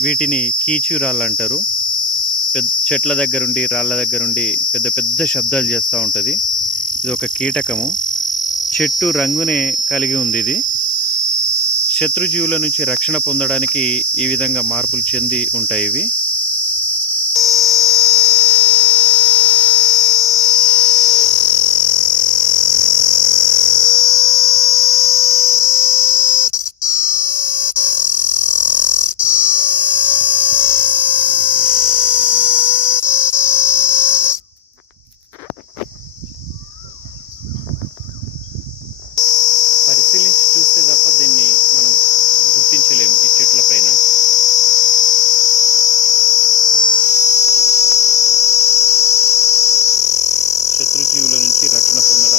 వీటిని కీచురాళ్ళు అంటారు. పెద్ద చెట్ల దగ్గరుండి రాళ్ళ దగ్గరుండి పెద్ద పెద్ద శబ్దాలు చేస్తూ ఉంటుంది. ఇది ఒక కీటకము. చెట్టు రంగునే కలిగి ఉంది ఇది. శత్రుజీవుల నుంచి రక్షణ పొందడానికి ఈ విధంగా మార్పులు చెంది ఉంటాయి ఇవి. చూస్తే తప్ప దీన్ని మనం గుర్తించలేము ఈ చెట్ల పైన. శత్రుజీవుల నుంచి రక్షణ పొందడం